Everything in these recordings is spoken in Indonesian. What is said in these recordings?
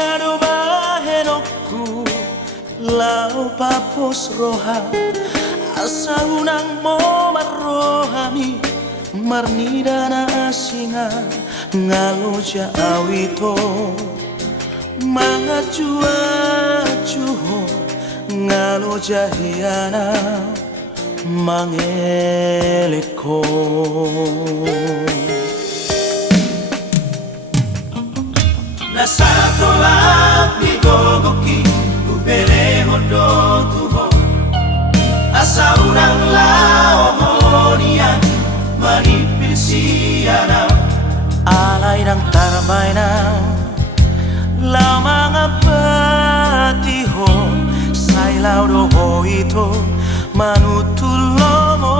Tiado bahenokku lau papos roha asa unang mo marrohami marnidana asinga ngaloja awito mga jua-juho ngaloja hiana mangeliko. Nasa tolak di gogoki upeleho do tuho asa urang lao monian manipil siana alay ng tarabay na lao mga patiho sailaw do ito manutulo mo.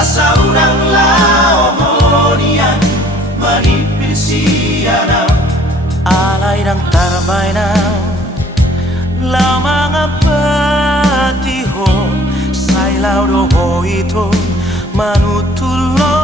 Asa urang lao monian manipil siana alay ng tarabay na lao mga patiho sailaw do ito manutulo